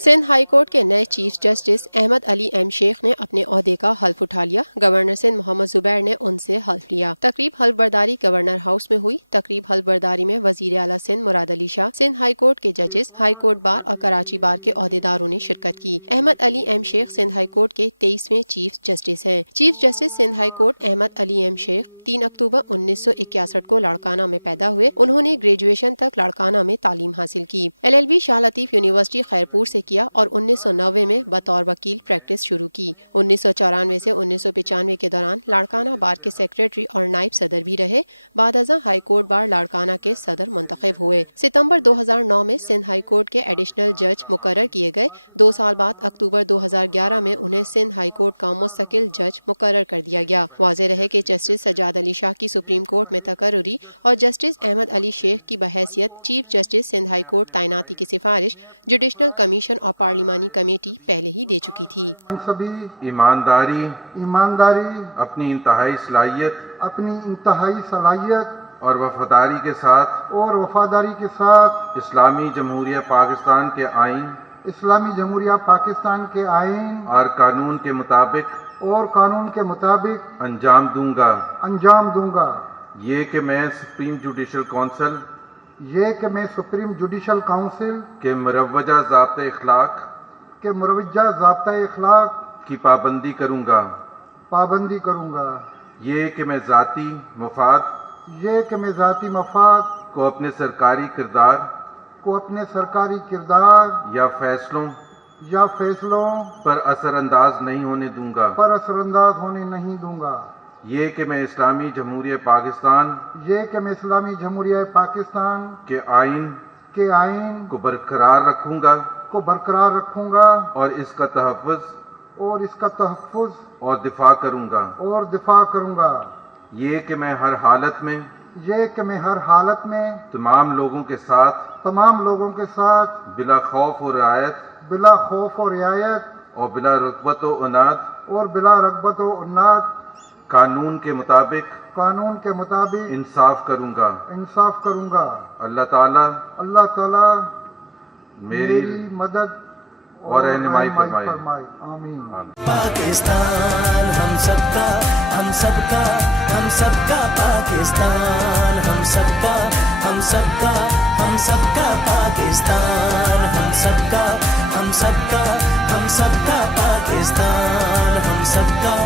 Sindh high court के नए chief justice Ahmed Ali M Sheikh ने अपने ओहदे का हल्फ उठा लिया। गवर्नर सिंध मोहम्मद जुबैर ने उनसे हल्फ लिया। तकरीब हल्फ बर्दारी गवर्नर हाउस में हुई। तकरीब हल्फ बर्दारी में वजीर आला सिंध मुराद अली शाह, सिंध हाई कोर्ट के जजेस, हाई कोर्ट बार और कराची बार के ओहदेदारों ने शिरकत की। Ahmed Ali M Sheikh Sindh high court के 23वें चीफ जस्टिस हैं। Chief justice Sindh high court Ahmed Ali M Sheikh 3 अक्टूबर 1961 को लाड़काना में पैदा हुए। उन्होंने ग्रेजुएशन तक लाड़काना में तालीम हासिल की। LLB शाह लतीफ यूनिवर्सिटी खैरपुर से किया और 1990 में बतौर वकील प्रैक्टिस शुरू की। 1994 से 1995 के दौरान लाड़काना बार के सेक्रेटरी और नायब सदर भी रहे। बाद अज़ां हाई कोर्ट बार लाड़काना के सदर मुंतखब हुए। सितंबर 2009 में सिंध हाई कोर्ट के एडिशनल जज मुकर्रर किए गए। 2 साल बाद अक्टूबर 2011 में उन्हें सिंध हाई कोर्ट का मुस्तकिल जज मुकर्रर कर दिया गया। वाज़ेह रहे कि जस्टिस सज्जाद अली शाह की सुप्रीम कोर्ट में तकर्रुरी और जस्टिस अहमद अली शेख की बहैसियत chief justice Sindh high court तैनाती की सिफारिश जुडिशनल कमीशन और पार्लिमानी कमेटी पहले ही दे चुकी थी। सभी ईमानदारी अपनी इंतहाई सलाहियत और वफादारी के साथ इस्लामी जमहूरिया पाकिस्तान के आईन और कानून के मुताबिक अंजाम दूंगा। ये कि मैं सुप्रीम जुडिशल काउंसिल के मुरव्वजा ज़ाब्ता इखलाक की पाबंदी करूंगा। ये कि मैं ज़ाती मफाद को अपने सरकारी किरदार या फैसलों पर असरअंदाज नहीं होने दूंगा। ये कि मैं इस्लामी जमहूरिया पाकिस्तान के आईन को बरकरार रखूंगा और इसका तहफ़्फ़ुज़ और दिफा करूंगा। ये कि मैं हर हालत में तमाम लोगों के साथ बिला खौफ और रियायत और बिला रग़बत व उनाद कानून के मुताबिक इंसाफ करूंगा। अल्लाह ताला मेरी मदद और रहनुमाई फरमाए। आमीन। पाकिस्तान हम सबका पाकिस्तान हम सबका पाकिस्तान हम सबका पाकिस्तान हम सबका